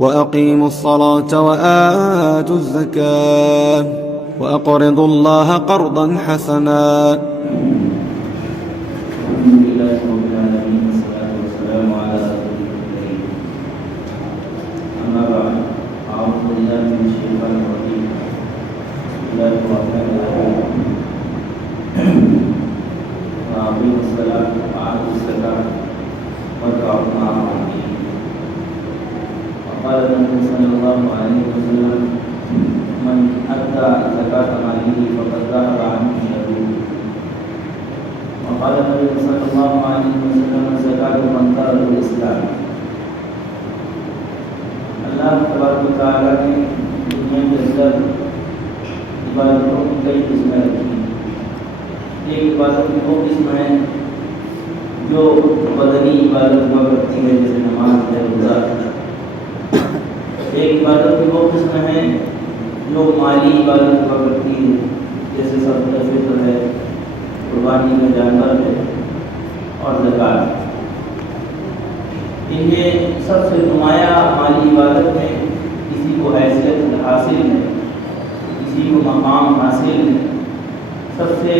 وأقيموا الصلاة وآتوا الزكاة وأقرضوا الله قرضا حسنا. قال النبي صلى الله عليه وسلم من أدى زكاة ماله فقد ذهب عنه شره. وقال النبي صلى الله عليه وسلم زكاة من ترك الإسلام. اللہ تبارک و تعالیٰ نے دنیا کے اندر عبادتوں کی کئی قسمیں رکھی ہیں. ایک عبادت کی وہ قسم ہے جو بدنی عبادت ہوا کرتی ہے جیسے نماز ہے، روزہ. ایک عبادت کی وہ قسم ہے جو مالی عبادت ہوا کرتی ہے جیسے صدقہ فطر ہے، قربانی کا جانور ہے اور زکوٰۃ. ان میں سب سے نمایاں مالی عبادت میں کسی کو حیثیت حاصل ہے، کسی کو مقام حاصل ہے. سب سے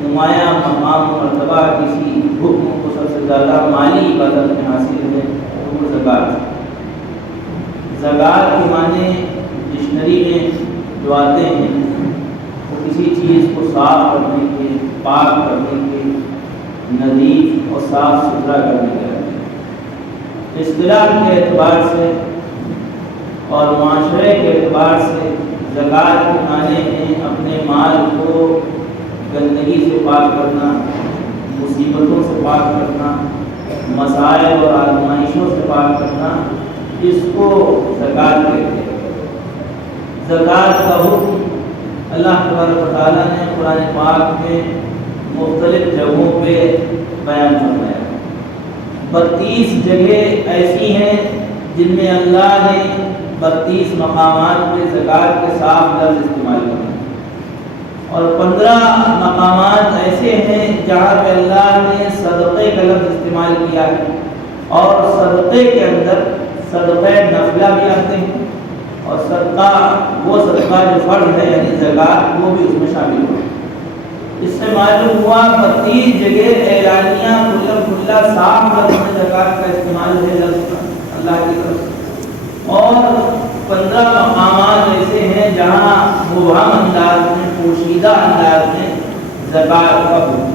نمایاں مقام و مرتبہ کسی حکم کو سب سے زیادہ مالی عبادت میں حاصل ہے تو وہ زکوٰۃ. زکوٰۃ کے معنی ڈکشنری میں جو آتے ہیں وہ کسی چیز کو صاف کرنے کے، پاک کرنے کے، نظیف اور صاف ستھرا کرنے کے آتے ہیں. اصطلاح کے اعتبار سے اور معاشرے کے اعتبار سے زکوٰۃ کے معنی ہیں اپنے مال کو گندگی سے پاک کرنا، مصیبتوں سے پاک کرنا، مسائل اور آزمائشوں سے پاک کرنا. اس کو زکوٰۃ کہتے ہیں. زکوٰۃ کا حکم اللہ تبارک و تعالیٰ نے قرآن پاک میں مختلف جگہوں پہ بیان فرمایا. 32 جگہ ایسی ہیں جن میں اللہ نے 32 مقامات پہ زکوٰۃ کے صاف لفظ استعمال کیے اور 15 مقامات ایسے ہیں جہاں پہ اللہ نے صدقے کا لفظ استعمال کیا ہے. اور صدقے کے اندر صدقہ نفلہ بھی آتے ہیں اور صدقہ وہ صدقہ جو فرض ہے یعنی زکوٰۃ وہ بھی اس میں شامل ہو. اس سے معلوم ہوا 32 جگہ اعلانیہ کھلا صاف لفظ میں زکوٰۃ کا استعمال ہے لفظ اللہ کی طرف سے. اور 15 مقامات ایسے ہیں جہاں مبہم انداز میں، پوشیدہ انداز میں زکوٰۃ کا حکم.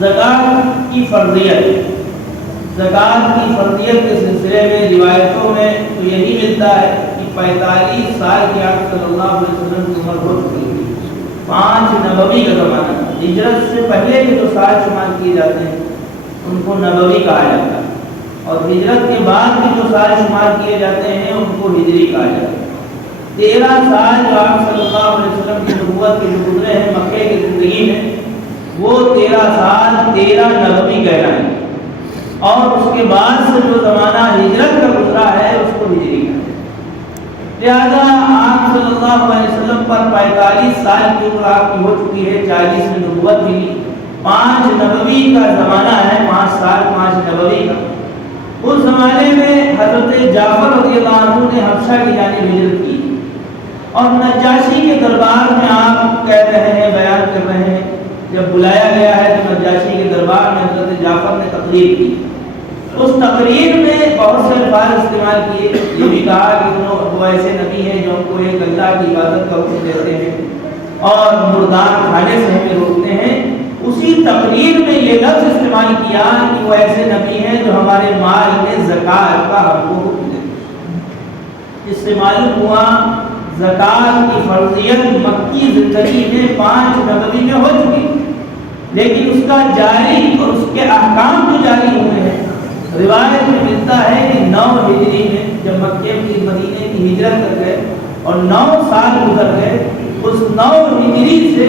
زکوٰۃ کی فرضیت، زکوٰۃ کی فرضیت کے سلسلے میں روایتوں میں تو یہی ملتا ہے کہ 45 سال کی آپ صلی اللہ علیہ وسلم کی عمر ہو چکی تھی. 5 نبوی کا زمانہ، ہجرت سے پہلے کے جو سال شمار کیے جاتے ہیں ان کو نبوی کہا جاتا ہے اور ہجرت کے بعد کے جو سال شمار کیے جاتے ہیں ان کو ہجری کہا جاتا ہے. 13 سال جو آپ صلی اللہ علیہ وسلم کی نبوت کے جو گزرے ہیں مکے کی زندگی میں وہ 13 سال 13 نبوی کہلائیں گے. اور اس کے بعد سے جو زمانہ ہجرت کا گزرا ہے اس کو ہجری کہتے ہیں. لہذا آپ صلی اللہ علیہ وسلم پر 45 سال کی عمر آپ کی ہو چکی ہے، 40 میں نبوت ملی، 5 نبوی کا زمانہ ہے، 5 سال 5 نبوی کا. اس زمانے میں حضرت جعفر رضی اللہ عنہ نے حبشہ کی جانب ہجرت کی اور نجاشی کے دربار میں آپ کہہ رہے ہیں، بیان کر رہے ہیں. جب بلایا گیا ہے تو نجاشی کے دربار میں حضرت جعفر نے تقریر کی. اس تقریر میں بہت سے الفاظ استعمال کیے. یہ بھی کہا کہ وہ ایسے نبی ہیں جو ہم کو ایک اللہ کی عبادت کا حکم دیتے ہیں اور مردار کھانے سے ہمیں روکتے ہیں. اسی تقریر میں یہ لفظ استعمال کیا کہ وہ ایسے نبی ہیں جو ہمارے مال میں زکوٰۃ کا ہم کو حکم دیتے ہیں. اس سے معلوم ہوا زکوٰۃ کی فرضیت مکی زندگی میں 5 نبوی میں ہو چکی، لیکن اس کا جاری اور اس کے احکام جو جاری ہوئے ہیں روایت میں ملتا ہے کہ 9 ہجری میں جب مکے کی مدینے کی ہجرت کر گئے اور 9 سال گزر گئے، اس 9 ہجری سے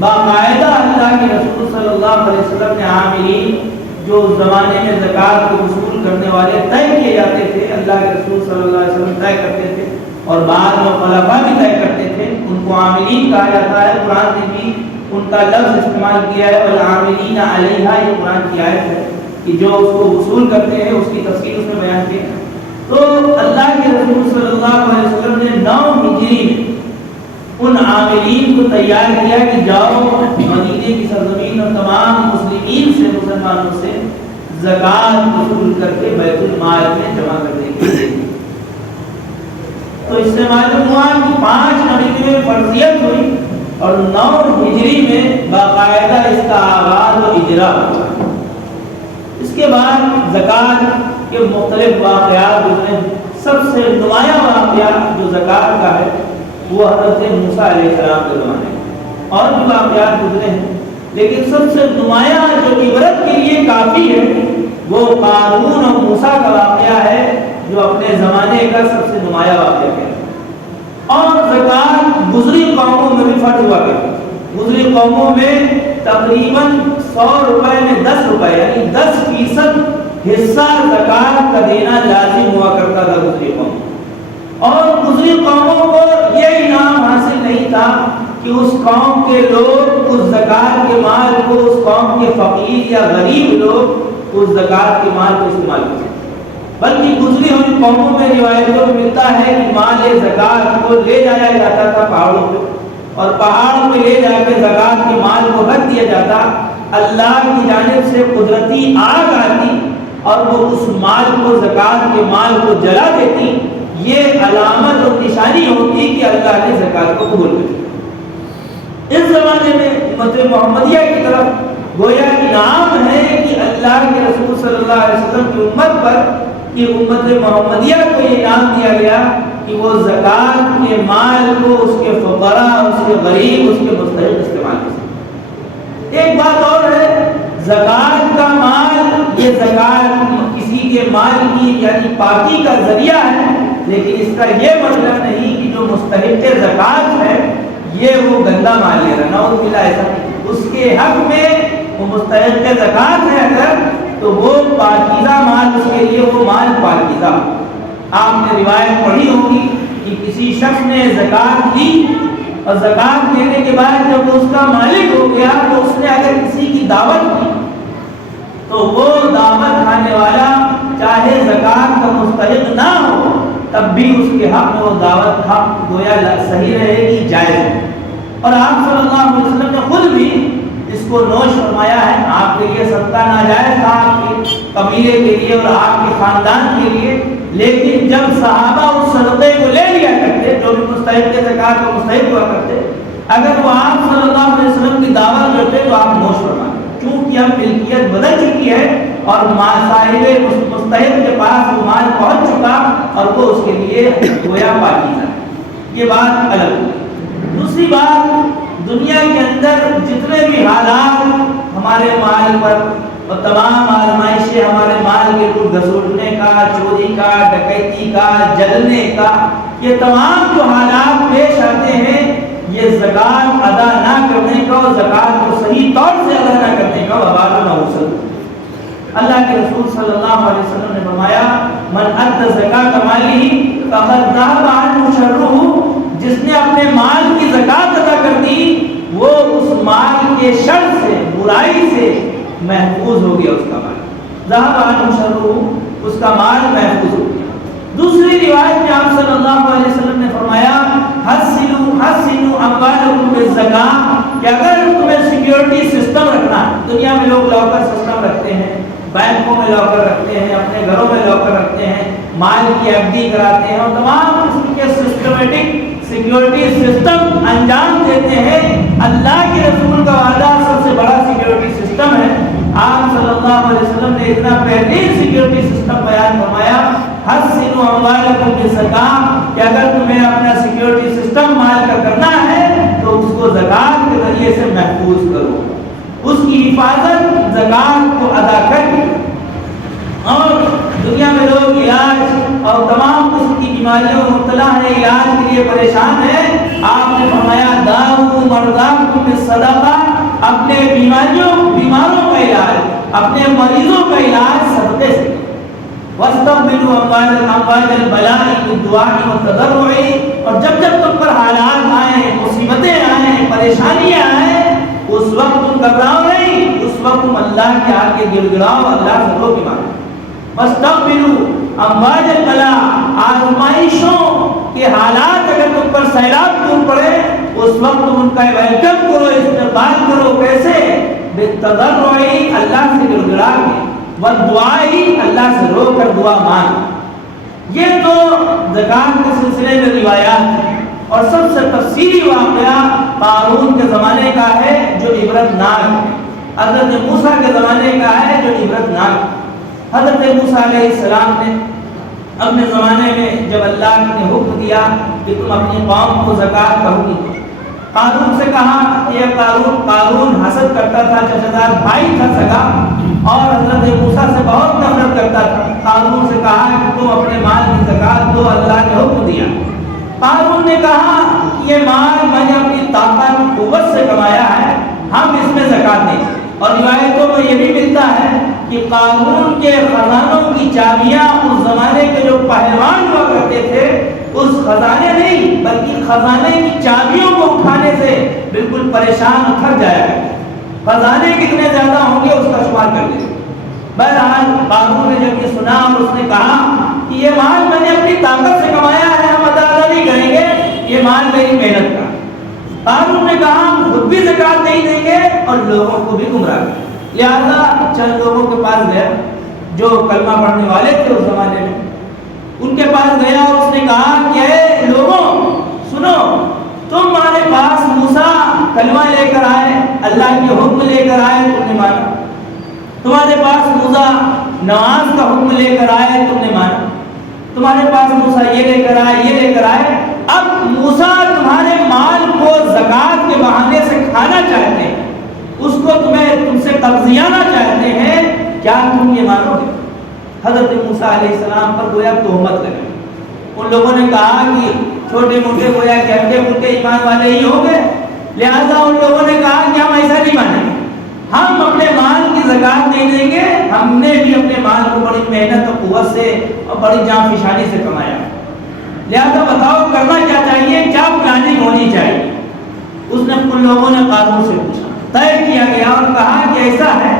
باقاعدہ اللہ کے رسول صلی اللہ علیہ وسلم نے عاملین جو زمانے میں زکوٰۃ کو وصول کرنے والے طے کیے جاتے تھے، اللہ کے رسول صلی اللہ علیہ وسلم طے کرتے تھے اور بعد میں خلفاء بھی طے کرتے تھے، ان کو عاملین کہا جاتا ہے. قرآن نے بھی ان کا لفظ استعمال کیا ہے، والعاملین علیہا، یہ قرآن کی آیت ہے کہ جو اس کو وصول کرتے ہیں اس کی تفصیل اس میں بیان کی. تو اللہ کے رسول صلی اللہ علیہ وسلم نے 9 ہجری میں ان عاملین کو تیار کیا کہ جاؤ مدینے کی سرزمین اور تمام مسلمین سے، مسلمانوں سے زکوٰۃ وصول کر کے بیت المال میں جمع کرنے کے لیے۔ تو اس سے معلوم ہوا کہ 5 نبی میں فرضیت ہوئی اور 9 ہجری میں باقاعدہ اس کا آغاز و اجرا ہوا۔ اس کے بعد زکوٰۃ کے مختلف واقعات گزرے۔ سب سے نمایاں واقعہ جو زکوٰۃ کا ہے وہ حضرت موسیٰ علیہ السلام کے زمانے میں، اور بھی واقعات گزرے ہیں، لیکن سب سے نمایاں جو عبرت کے لیے کافی ہے وہ قارون اور موسیٰ کا واقعہ ہے، جو اپنے زمانے کا سب سے نمایاں واقعہ ہے۔ اور زکوٰۃ گزری قوموں میں بھی فرض ہوا کرتی ہے۔ گزری قوموں میں تقریباً 100 روپے میں 10 روپے یعنی 10% حصہ زکوٰۃ کا دینا لازم ہوا کرتا تھا گزری قوم۔ اور گزری قوموں کو یہ انعام حاصل نہیں تھا کہ اس قوم کے لوگ اس زکوٰۃ کے مال کو، اس قوم کے فقیر یا غریب لوگ اس زکوٰۃ کے مال کو استعمال کرتے، بلکہ گزری ہوئی قوموں میں روایتوں میں ملتا ہے کہ مال زکوٰۃ کو لے جایا جاتا تھا پہاڑوں پہ، اور پہاڑوں پہ لے جا کے زکوٰۃ کے مال کو رکھ دیا جاتا۔ اللہ کی جانب سے قدرتی آگ آتی اور وہ اس مال کو، زکوٰۃ کے مال کو جلا دیتی۔ یہ علامت اور نشانی ہوتی کہ اللہ نے زکوٰۃ کو قبول کر لیا۔ اس زمانے میں امت محمدیہ کی طرف گویا انعام ہے کہ اللہ کے رسول صلی اللہ علیہ وسلم کی امت پر، کہ امت محمدیہ کو یہ انعام دیا گیا کہ وہ زکوٰۃ کے مال کو اس کے فقراء، اس کے غریب، اس کے مستحق استعمال کر سکتے۔ ایک بات اور ہے، زکوٰۃ کا مال، یہ زکوٰۃ کسی کے مال کی یعنی پاکی کا ذریعہ ہے، لیکن اس کا یہ مطلب نہیں کہ جو مستحق زکوٰۃ ہے یہ وہ گندا مال لے رہا، نعوذ باللہ، ایسا نہیں۔ اس کے حق میں وہ مستحق زکوٰۃ ہے اگر، تو وہ پاکیزہ مال، اس کے لیے وہ مال پاکیزہ۔ آپ نے روایت پڑھی ہوگی کہ کسی شخص نے زکوٰۃ دی اور زکوٰۃ دینے کے بعد جب اس کا مالک ہو گیا تو اس نے اگر کسی کی دعوت کی تو وہ دعوت کھانے والا چاہے زکوٰۃ کا مستحق نہ ہو تب بھی اس کے حق میں وہ دعوت گویا صحیح رہے گی، جائز ہے۔ اور آپ صلی اللہ علیہ وسلم نے خود بھی اس کو نوش فرمایا ہے۔ آپ کے لیے صدقہ ناجائز تھا، آپ کے قبیلے کے لیے اور آپ کے خاندان کے لیے، لیکن جب صحابہ اس صدقے کو لے لیا کرتے، جو بھی مستحق زکوٰۃ کا مستحق ہوا کرتے، اگر وہ آپ صلی اللہ علیہ وسلم کی دعوت کرتے تو آپ نوش فرماتے، چونکہ اب ملکیت بدل چکی ہے اور صاحب مستحق کے پاس وہ مال پہنچ چکا اور وہ اس کے لیے گویا پاکیزہ ہے۔ یہ بات الگ ہے۔ دوسری بات، دنیا کے اندر جتنے بھی حالات ہمارے مال پر اور تمام آزمائشیں ہمارے مال کے اوپر گھسوٹنے کا، چوری کا، ڈکیتی کا، جلنے کا، یہ تمام جو حالات پیش آتے ہیں یہ زکوٰۃ ادا نہ کرنے کا اور زکوٰۃ کو صحیح طور سے ادا نہ کرنے کا وبال و نوسل۔ اللہ کے رسول صلی اللہ علیہ وسلم نے فرمایا، من ادى زکاۃ مالہ فقد ذهب عنه شرہ، جس نے اپنے مال کی زکوٰۃ ادا کر دی وہ اس مال کے شر سے، برائی سے محفوظ ہو گیا، اس کا مال ذهب عنه شرہ، اس کا مال محفوظ ہو گیا۔ دوسری روایت میں آپ صلی اللہ علیہ وسلم نے فرمایا، حسنوا اموالکم بالزکاۃ، کہ اگر تمہیں سیکیورٹی سسٹم رکھنا ہے، دنیا میں لوگ لاکر سسٹم رکھتے ہیں، بینکوں میں لاکر رکھتے ہیں، اپنے گھروں میں لاکر رکھتے ہیں، مال کی ایف ڈی کراتے ہیں اور تمام قسم کے سسٹمیٹک سیکیورٹی سسٹم انجام دیتے ہیں۔ اللہ کے رسول کا وعدہ سب سے بڑا سیکیورٹی سسٹم ہے۔ آپ صلی اللہ علیہ وسلم نے اتنا بہترین سیکیورٹی سسٹم بیان فرمایا، حسنوا اموالکم بالزکاۃ، کہ اگر تمہیں اپنا سیکیورٹی سسٹم مال کا کرنا ہے تو اس کو زکوٰۃ کے ذریعے سے محفوظ کرو، اس کی حفاظت زکوٰۃ کو ادا کر کے۔ اور دنیا میں لوگ علاج اور تمام قسم کی بیماریوں میں مبتلا ہیں، علاج کے لیے پریشان ہیں، آپ نے فرمایا داؤ مرضاکم بالصدقہ، اپنے بیماروں کا علاج، اپنے مریضوں کا علاج صدقے سے۔ واستقبلوا اموال البلاء بالدعاء والتضرع، اور جب جب تم پر حالات آئیں، مصیبتیں آئیں، پریشانیاں آئیں، اس وقت تم گھبراؤ نہیں، اس وقت تم اللہ کے آگے گر گڑاؤ، اللہ سے رو کی مانگو۔ فاستقبلوا امواج البلا، آزمائشوں کے حالات اگر تم پر سیلاب ٹوٹ پڑے اس وقت تم ان کا ویلکم کرو، استقبال کرو. کیسے؟ بالتضرع، اللہ سے گڑ گڑا کے، والدعاء، اللہ سے رو کر دعا مانگ. یہ تو زکات کے سلسلے میں روایات ہیں. اور سب سے تفصیلی واقعہ قارون کے زمانے کا ہے جو عبرت ناک ہے، حضرت موسیٰ کے زمانے کا ہے جو عبرت ناک ہے. حضرت موسیٰ علیہ السلام نے اپنے زمانے میں جب اللہ نے حکم دیا کہ تم اپنی قوم کو زکات کا حکم دو، قارون سے کہا کہ یہ قارون حسد کرتا تھا، چچا بھائی تھا سگا، اور حضرت موسیٰ سے بہت نفرت کرتا تھا. قارون سے کہا کہ تم اپنے مال کی زکات دو، اللہ نے حکم دیا. قارون نے کہا کہ یہ مال میں نے اپنی طاقت قوت سے کمایا ہے، ہم اس میں زکات دیں. اور روایتوں میں یہ بھی ملتا ہے کہ قارون کے خزانوں کی چابیاں اس زمانے کے جو پہلوان ہوا کرتے تھے اس خزانے نہیں بلکہ خزانے کی چابیوں کو اٹھانے سے بالکل پریشان تھک جایا کرتے. خزانے کتنے زیادہ ہوں گے اس کا شمار کر لیتے. بہرحال قارون نے جب یہ سنا اور اس نے کہا کہ یہ مال میں نے اپنی طاقت سے کمایا ہے، ہم ادا نہیں کریں گے، یہ مال میری محنت کا. قارون نے کہا ہم خود بھی زکات نہیں دیں گے اور لوگوں کو بھی گمراہ کریں گے. لہذا چند لوگوں کے پاس گیا جو کلمہ پڑھنے والے تھے اس زمانے میں، ان کے پاس گیا اور اس نے کہا کہ اے لوگوں سنو، تمہارے پاس موسیٰ کلمہ لے کر آئے، اللہ کے حکم لے کر آئے، تم نے مانا. تمہارے پاس موسیٰ نماز کا حکم لے کر آئے، تم نے مانا. تمہارے پاس موسیٰ یہ لے کر آئے، یہ لے کر آئے. اب موسیٰ تمہارے مال کو زکات کے بہانے سے کھانا چاہتے ہیں، اس کو تم سے قبضیانا چاہتے ہیں، کیا تم یہ مانو گے؟ حضرت موسیٰ علیہ السلام پر گویا تہمت لگی. ان لوگوں نے کہا کہ چھوٹے موٹے گویا کہ ہلکے پھلکے ایمان والے ہی ہوں گے، لہذا ان لوگوں نے کہا کہ ہم ایسا نہیں مانیں گے، ہم اپنے مال کی زکات نہیں دیں گے، ہم نے بھی اپنے مال کو بڑی محنت اور قوت سے اور بڑی جان فشانی سے کمایا، لہذا بتاؤ کرنا کیا چاہیے، کیا پلاننگ ہونی چاہیے. اس نے ان لوگوں نے قارون سے پوچھا، طے کیا گیا اور کہا کہ ایسا ہے،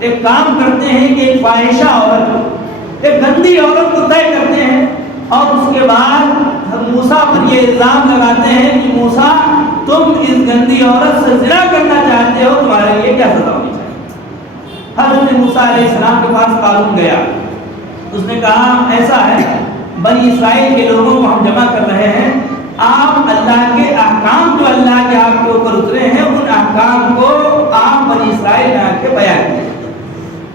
ایک کام کرتے ہیں کہ ایک فاحشہ عورت، ایک گندی عورت کو طے کرتے ہیں اور اس کے بعد موسیٰ پر یہ الزام لگاتے ہیں کہ موسیٰ تم اس گندی عورت سے زنا کرنا چاہتے ہو، تمہارے لیے کیا سزا ہونی چاہیے. حضرت موسیٰ علیہ السلام کے پاس قارون گیا. اس نے کہا ایسا ہے، بنی اسرائیل کے لوگوں کو ہم جمع کر رہے ہیں، آپ اللہ کے احکام جو اللہ کے آپ کے اوپر اترے ہیں ان احکام کو آپ بنی اسرائیل میں آ کے بیان کیے.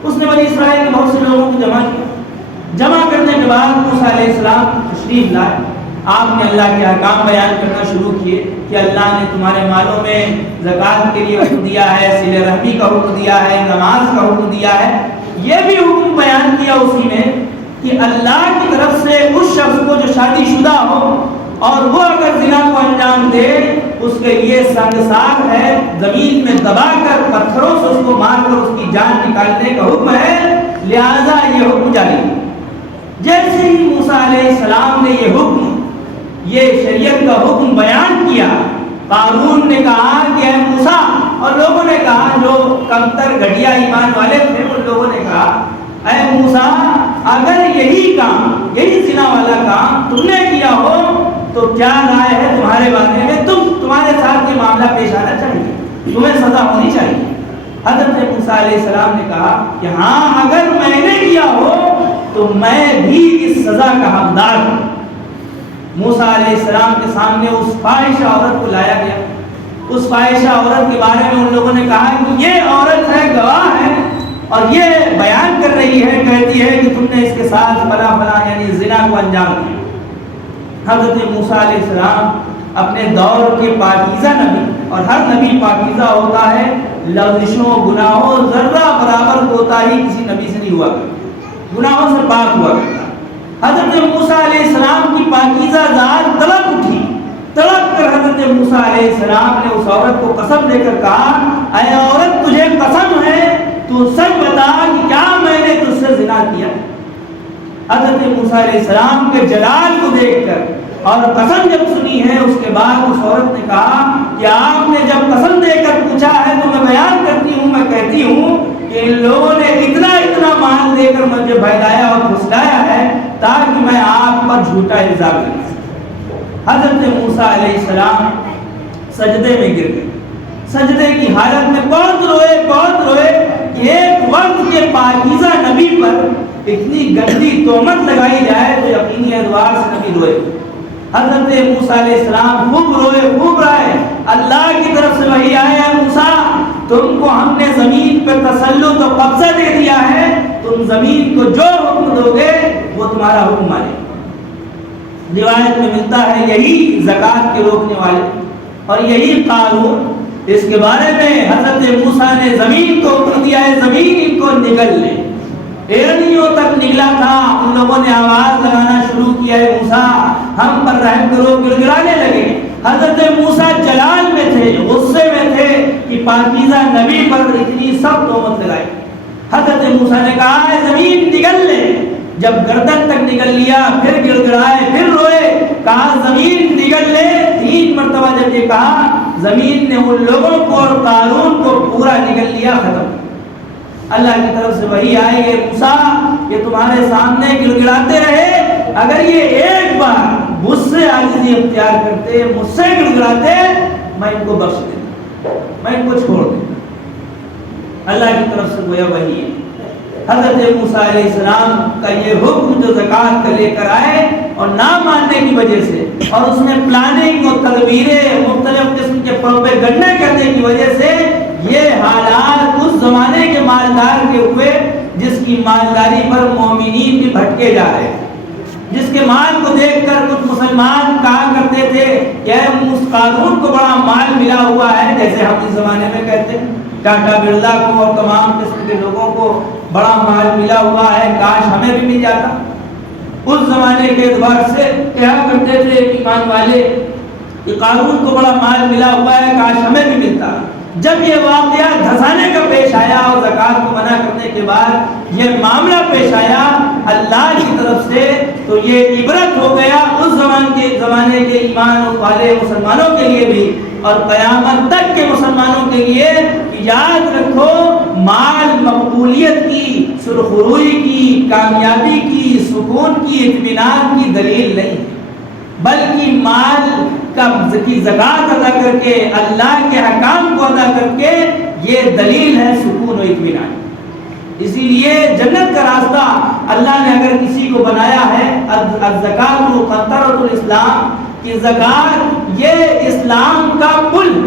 اس نے بنی اسرائیل کے بہت سے لوگوں کو جمع کیا. جمع کرنے کے بعد موسیٰ علیہ السلام تشریف لائے. آپ نے اللہ کے احکام بیان کرنا شروع کیے کہ اللہ نے تمہارے مالوں میں زکات کے لیے حکم دیا ہے، صلہ رحمی کا حکم دیا ہے، نماز کا حکم دیا ہے. یہ بھی حکم بیان کیا اسی میں کہ اللہ کی طرف سے اس شخص کو جو شادی شدہ ہو اور وہ اگر زنا کو انجام دے اس کے لیے سنگسار ہے، زمین میں دبا کر پتھروں سے اس کو مار کر اس کی جان نکالنے کا حکم ہے، لہذا یہ حکم جاری ہے. جیسے ہی موسیٰ علیہ السلام نے یہ حکم، یہ شریعت کا حکم بیان کیا، قارون نے کہا کہ اے موسیٰ، اور لوگوں نے کہا جو کمتر گھٹیا ایمان والے تھے ان لوگوں نے کہا اے موسیٰ اگر یہی کام، یہی زنا والا کام تم نے کیا ہو تو کیا رائے ہے تمہارے بارے میں، تمہارے ساتھ یہ معاملہ پیش آنا چاہیے، تمہیں سزا ہونی چاہیے. حضرت موسیٰ علیہ السلام نے کہا کہ ہاں اگر میں نے کیا ہو تو میں بھی اس سزا کا حقدار ہوں. موسیٰ علیہ السلام کے سامنے اس فاحشہ عورت کو لایا گیا. اس فاحشہ عورت کے بارے میں ان لوگوں نے کہا کہ یہ عورت ہے، گواہ ہے اور یہ بیان کر رہی ہے، کہتی ہے کہ تم نے اس کے ساتھ فلاں فلاں یعنی زنا کو انجام دیا. حضرت موسیٰ علیہ السلام اپنے دور کے پاکیزہ نبی، اور ہر نبی پاکیزہ ہوتا ہے، لغزشوں گناہوں ذرہ برابر کوتاہی کسی نبی سے نہیں ہوا کرتی، گناہوں سے پاک ہوا کرتا. حضرت موسیٰ علیہ السلام کی پاکیزہ ذات تڑپ اٹھی، تڑپ کر حضرت موسیٰ علیہ السلام نے اس عورت کو قسم دے کر کہا اے عورت تجھے قسم ہے تو سچ بتا کہ کیا میں نے تجھ سے زنا کیا. حضرت موسیٰ علیہ السلام کے جلال کو دیکھ کر اور قسم جب سنی ہے اس کے بعد اس عورت نے کہا کہ آپ نے جب قسم دے کر پوچھا ہے تو میں بیان کرتی ہوں، میں کہتی ہوں کہ ان لوگوں نے اتنا مال دے کر مجھے بہلایا اور پھسلایا ہے تاکہ میں آپ پر جھوٹا الزام لگا سکوں۔ حضرت موسیٰ علیہ السلام سجدے میں گر گئے، سجدے کی حالت میں بہت روئے کہ ایک وقت کے پاکیزہ نبی پر اتنی گندی تہمت لگائی جائے تو یقینی اعتبار سے نبی روئے۔ حضرت موسیٰ علیہ السلام خوب رائے، اللہ کی طرف سے وحی آئے، اے موسیٰ تم کو ہم نے زمین پر تسلط و قبضہ دے دیا ہے، تم زمین کو جو حکم دو گے وہ تمہارا حکم مانے۔ روایت میں ملتا ہے یہی زکوٰۃ کے روکنے والے اور یہی قانون، اس کے بارے میں حضرت موسیٰ نے زمین کو حکم دیا ہے زمین ان کو نگل لے، ایڑیوں تک نگلا تھا۔ ان لوگوں نے آواز لگانا شروع کیا ہے موسیٰ ہم پر رحم کرو، گڑگڑانے لگے۔ حضرت موسیٰ جلال میں تھے، غصے میں تھے کہ پاکیزہ نبی پر اتنی سخت تہمت لگائی۔ حضرت موسیٰ نے کہا ہے زمین نگل لے، جب گردن تک نگل لیا پھر گڑ گڑائے، پھر روئے، کہا زمین نگل لے۔ 3 مرتبہ جب یہ کہا زمین نے ان لوگوں کو اور قارون کو پورا نگل لیا، ختم۔ اللہ کی طرف سے وحی آئے گے موسیٰ یہ تمہارے سامنے گڑ گڑاتے رہے، اگر یہ ایک بار مجھ سے عاجزی اختیار کرتے، مجھ سے گڑ گڑاتے، میں ان کو بخش دیتا، میں ان کو چھوڑ دیتا۔ اللہ کی طرف سے گویا وحی ہے۔ حضرت موسیٰ علیہ السلام کا یہ حکم جو زکوٰۃ کا لے کر آئے اور نہ ماننے کی وجہ سے اور اس میں پلاننگ اور تدبیریں مختلف قسم کے پروپیگنڈے کرنے کی وجہ سے یہ حالات اس زمانے کے مالدار کے ہوئے جس کی مالداری پر مومنین بھی بھٹکے جا رہے ہیں، جس کے مال کو دیکھ کر کچھ مسلمان کہا کرتے تھے کہ اس قارون کو بڑا مال ملا ہوا ہے، جیسے ہم اس زمانے میں کہتے ہیں ٹاٹا برلا کو اور تمام قسم کے لوگوں کو بڑا مال ملا ہوا ہے، کاش ہمیں بھی مل جاتا۔ اس زمانے کے اعتبار سے کہا کرتے تھے ایمان والے کہ قارون کو بڑا مال ملا ہوا ہے، کاش ہمیں بھی ملتا۔ جب یہ واقعہ دھسانے کا پیش آیا اور زکوٰۃ کو منع کرنے کے بعد یہ معاملہ پیش آیا اللہ کی طرف سے، تو یہ عبرت ہو گیا اس زمانے کے ایمان والے مسلمانوں کے لیے بھی اور قیامت تک کے مسلمانوں کے لیے کہ یاد رکھو مال مقبولیت کی، سرخروئی کی، کامیابی کی، سکون کی، اطمینان کی دلیل نہیں، بلکہ مال کی زکوٰۃ ادا کر کے اللہ کے احکام کو ادا کر کے یہ دلیل ہے سکون و اطمینان۔ اسی لیے جنت کا راستہ اللہ نے اگر کسی کو بنایا ہے الزکوٰۃ قنطرۃ الاسلام کہ زکوٰۃ یہ اسلام کا پل،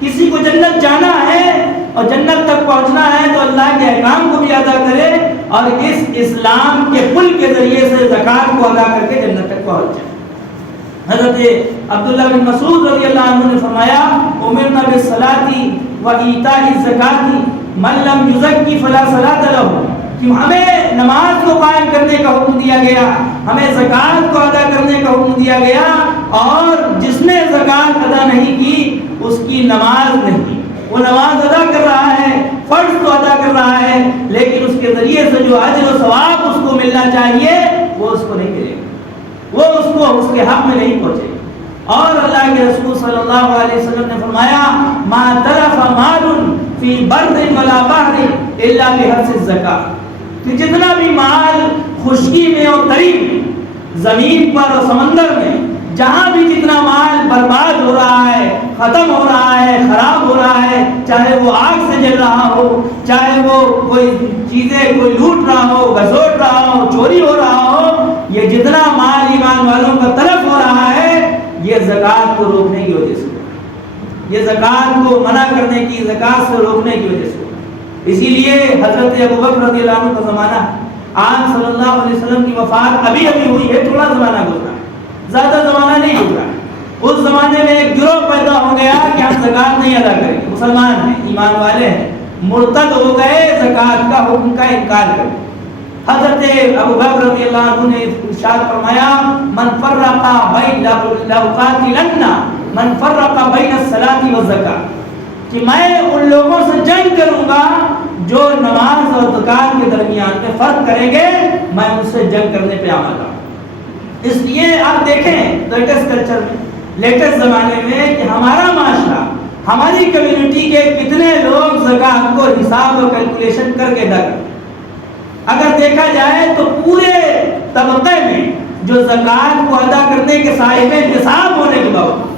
کسی کو جنت جانا ہے اور جنت تک پہنچنا ہے تو اللہ کے احکام کو بھی ادا کرے اور اس اسلام کے پل کے ذریعے سے زکوٰۃ کو ادا کر کے جنت تک پہنچ جائے۔ حضرت عبداللہ بن مسعود رضی اللہ عنہ نے فرمایا امرنا بالصلاۃ و ایتاء الزکاۃ من لم یزکی فلا صلاۃ لہ، کہ ہمیں نماز کو قائم کرنے کا حکم دیا گیا، ہمیں زکوٰۃ کو ادا کرنے کا حکم دیا گیا، اور جس نے زکوٰۃ ادا نہیں کی اس کی نماز نہیں، وہ نماز ادا کر رہا ہے، فرض تو ادا کر رہا ہے لیکن اس کے ذریعے سے جو اجر و ثواب اس کو ملنا چاہیے وہ اس کو نہیں ملے گا، وہ اس کے حق میں نہیں پہنچے۔ اور اللہ کے رسول صلی اللہ علیہ وسلم نے فرمایا ما تلف مال فی بر ولا بحر الا بحرص الزکاۃ، کہ جتنا بھی مال خشکی میں اور تری میں، زمین پر اور سمندر میں، جہاں بھی جتنا مال برباد ہو رہا ہے، ختم ہو رہا ہے، خراب ہو رہا ہے، چاہے وہ آگ سے جل رہا ہو، چاہے وہ کوئی چیزیں کوئی لوٹ رہا ہو، گھسوٹ رہا ہو، چوری ہو رہا ہو، یہ جتنا مال ایمان والوں کا تلف ہو رہا ہے یہ زکوٰۃ کو روکنے کی وجہ سے، یہ زکوٰۃ کو منع کرنے کی، زکوٰۃ سے روکنے کی وجہ سے۔ اسی لیے حضرت ابوبکر رضی اللہ عنہ کا زمانہ، آن صلی اللہ علیہ وسلم کی وفات ابھی ہوئی ہے، تھوڑا زمانہ گزرا، زیادہ زمانہ نہیں گزرا۔ اس زمانے میں ایک گروہ پیدا ہو گیا کہ ہم زکوٰۃ نہیں ادا کریں گے، مسلمان ہیں، ایمان والے ہیں، مرتد ہو گئے، زکوٰۃ کا حکم کا انکار کر گئے۔ حضرت ابوبکر رضی اللہ عنہ نے ارشاد فرمایا من فرق بین لأقاتلن من فرق بین الصلاۃ والزکاۃ، کہ میں ان لوگوں سے جنگ کروں گا جو نماز اور زکوٰۃ کے درمیان میں فرق کریں گے، میں ان سے جنگ کرنے پہ آمادہ ہوں۔ اس لیے آپ دیکھیں لیٹسٹ کلچر میں، لیٹسٹ زمانے میں کہ ہمارا معاشرہ ہماری کمیونٹی کے کتنے لوگ زکوٰۃ کو حساب اور کیلکولیشن کر کے ادا کرتے ہیں؟ اگر دیکھا جائے تو پورے طبقے میں جو زکوٰۃ کو ادا کرنے کے صاحب نصاب ہونے کے باوجود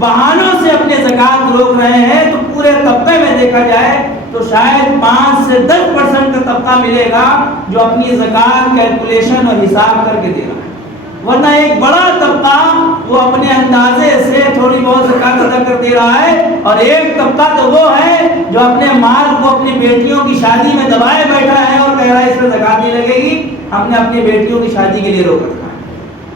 بہانوں سے اپنے زکوٰۃ روک رہے ہیں، تو پورے طبقے میں دیکھا جائے تو شاید 5 سے 10% کا طبقہ ملے گا جو اپنی زکوٰۃ کیلکولیشن اور حساب کر کے دے رہا ہے، ورنہ ایک بڑا طبقہ وہ اپنے اندازے سے تھوڑی بہت زکوٰۃ ادا کر دے رہا ہے، اور ایک طبقہ تو وہ ہے جو اپنے مال کو اپنی بیٹیوں کی شادی میں دبائے بیٹھا ہے اور کہہ رہا ہے اس میں زکوٰۃ نہیں لگے گی، ہم نے اپنی بیٹیوں کی شادی کے لیے روک رکھا ہے۔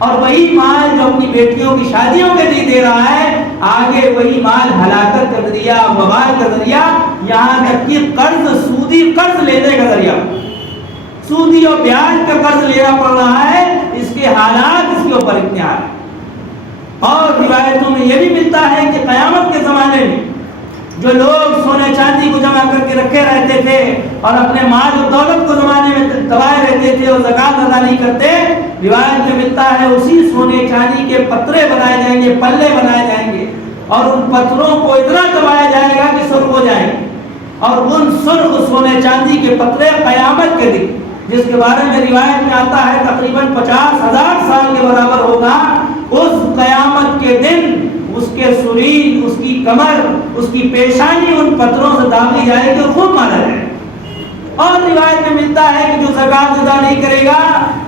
اور وہی مال جو اپنی بیٹیوں کی شادیوں کے لیے دے رہا ہے، آگے وہی مال ہلاکت کا ذریعہ، وبال کا ذریعہ، یہاں تک کہ قرض، سودی قرض لینے کا ذریعہ، سودی اور بیاج کا قرض لینا پڑ رہا ہے۔ اس کے حالات اس کے اوپر اتنے آ رہے ہیں۔ اور روایتوں میں یہ بھی ملتا ہے کہ قیامت کے زمانے میں جو لوگ سونے چاندی کو جمع کر کے رکھے رہتے تھے اور اپنے مال و دولت کو زمانے میں دبائے رہتے تھے اور زکوٰۃ ادا نہیں کرتے، روایت میں ملتا ہے اسی سونے چاندی کے پترے بنائے جائیں گے، پلے بنائے جائیں گے، اور ان پتھروں کو اتنا دبایا جائے گا کہ سرخ ہو جائیں گے، اور ان سرخ سونے چاندی کے پترے قیامت کے دن، جس کے بارے میں روایت میں آتا ہے تقریباً 50,000 سال کے برابر ہوگا، اس قیامت کے دن اس کے سرین، اس کی کمر، اس کی پیشانی ان پتھروں سے دابی جائے گی اور خوب مارا جائے گا۔ اور روایت میں ملتا ہے کہ جو زکوٰۃ ادا نہیں کرے گا،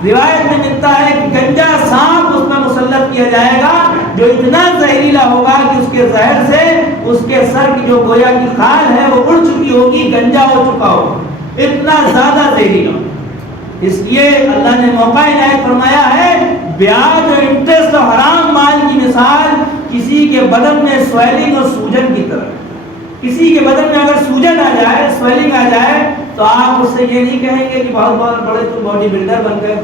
روایت میں ملتا ہے کہ گنجا سانپ اس میں مسلط کیا جائے گا جو اتنا زہریلا ہوگا کہ اس کے زہر سے اس کے سر کی جو گویا کی کھال ہے وہ اڑ چکی ہوگی، گنجا ہو چکا ہوگا، اتنا زیادہ زہریلا۔ اس لیے اللہ نے موقع عنایت فرمایا ہے، بیاج اور انٹرسٹ اور حرام مال کی مثال کسی کے بدن میں سویلنگ اور سوجن کی طرح۔ کسی کے بدن میں اگر سوجن آ جائے، سویلنگ آ جائے، تو آپ اس سے یہ نہیں کہیں گے کہ بہت بہت بڑے تم باڈی بلڈر بن گئے،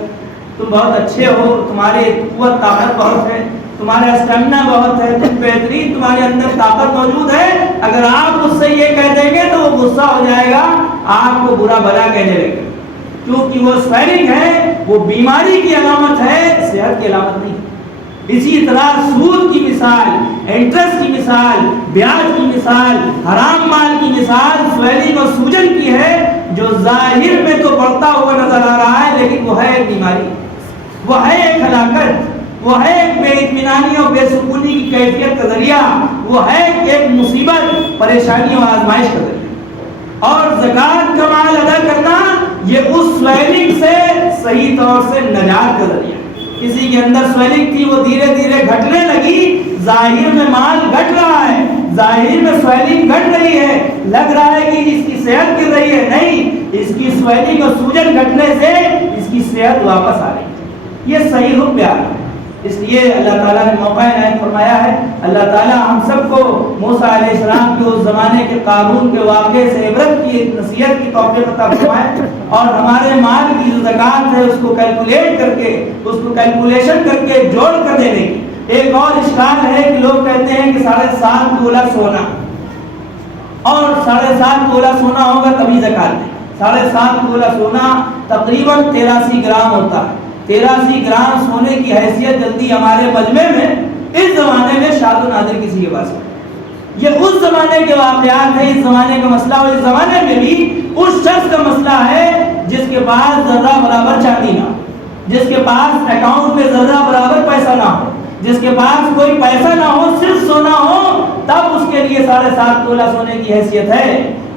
تم بہت اچھے ہو، تمہاری قوت طاقت بہت ہے، تمہارا اسٹیمنا بہت ہے، تم بہترین، تمہارے اندر طاقت موجود ہے۔ اگر آپ اس سے یہ کہہ دیں گے تو وہ غصہ ہو جائے گا، آپ کو برا بھلا کہنے لگے گا، کیونکہ وہ سویلنگ ہے، وہ بیماری کی علامت ہے، صحت کی علامت نہیں۔ اسی طرح سود کی مثال، انٹرسٹ کی مثال، بیاج کی مثال، حرام مال کی مثال سویلنگ اور سوجن کی ہے، جو ظاہر میں تو بڑھتا ہوا نظر آ رہا ہے، لیکن وہ ہے ایک بیماری، وہ ہے ایک ہلاکت، وہ ہے ایک بے اطمینانی اور بے سکونی کی کیفیت کا ذریعہ، وہ ہے ایک مصیبت، پریشانی اور آزمائش کا ذریعہ۔ اور زکوٰۃ کا مال ادا کرنا یہ اس سویلنگ سے صحیح طور سے نجات کا ذریعہ۔ کسی کے اندر سویلنگ تھی، وہ دھیرے دھیرے گھٹنے لگی، ظاہر میں مال گھٹ رہا ہے، ظاہر میں سویلنگ گھٹ رہی ہے، لگ رہا ہے کہ اس کی صحت گر رہی ہے، نہیں، اس کی سویلنگ اور سوجن گھٹنے سے اس کی صحت واپس آ رہی ہے۔ یہ صحیح حکم بیان ہے۔ اس لیے اللہ تعالیٰ نے موقع عنایت فرمایا ہے، اللہ تعالیٰ ہم سب کو موسیٰ علیہ السلام کے اس زمانے کے قارون کے واقعے سے عبرت کی، نصیحت کی توفیق عطا فرمائے، اور ہمارے مال کی جو زکوٰۃ ہے اس کو کیلکولیٹ کر کے، اس کو کیلکولیشن کر کے جوڑ کر دینے کی۔ ایک اور اشکال ہے کہ لوگ کہتے ہیں کہ 7.5 تولہ سونا، اور 7.5 تولہ سونا ہوگا تبھی زکوٰۃ دیں۔ 7.5 تولہ سونا تقریباً 83 گرام ہوتا ہے۔ 83 گرام سونے کی حیثیت جلدی ہمارے مجمع میں اس زمانے میں شاد و نادر کسی کے پاس ہے۔ یہ اس زمانے کے واقعات ہیں، اس زمانے کا مسئلہ، اور اس زمانے میں بھی اس شخص کا مسئلہ ہے جس کے پاس ذرہ برابر چاندی نہ ہو، جس کے پاس اکاؤنٹ میں ذرہ برابر پیسہ نہ ہو، جس کے پاس کوئی پیسہ نہ ہو، صرف سونا ہو، تب اس کے لیے 7.5 تولہ سونے کی حیثیت ہے۔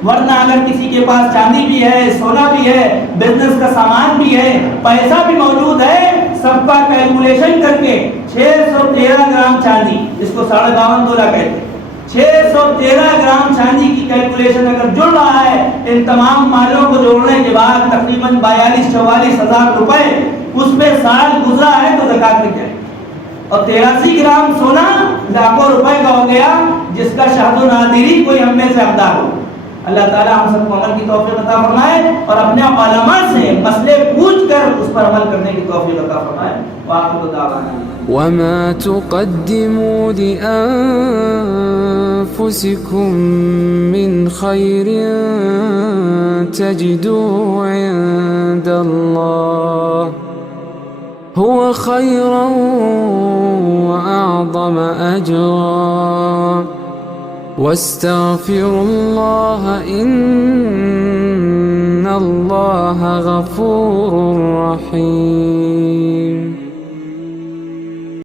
ورنہ اگر کسی کے پاس چاندی بھی ہے، سونا بھی ہے، بزنس کا سامان بھی ہے، پیسہ بھی موجود ہے، سب کا کیلکولیشن کر کے 613 گرام چاندی، جس کو 52.5 تولہ کہتے ہیں، 613 گرام چاندی کی کیلکولیشن اگر جڑ رہا ہے، ان تمام مالوں کو جوڑنے کے بعد تقریباً 42-44 ہزار روپے اس پہ سال گزرا ہے تو زکوٰۃ لگ جائے۔ اور 83 گرام سونا لاکھوں روپے کا ہو گیا، جس کا شاہد و نادری کوئی ہم میں سے حقدار ہو۔ اللہ تعالیٰ ہم سب کو عمل کی توفیق عطا فرمائے، اور اپنے علماء سے مسئلے پوچھ کر اس پر عمل کرنے کی توفیق عطا فرمائے۔ وآخر دعوانا وما تقدموا لأنفسكم من خير تجدوه عند الله هو خيرا وأعظم أجرا واستغفروا الله إن الله غفور رحيم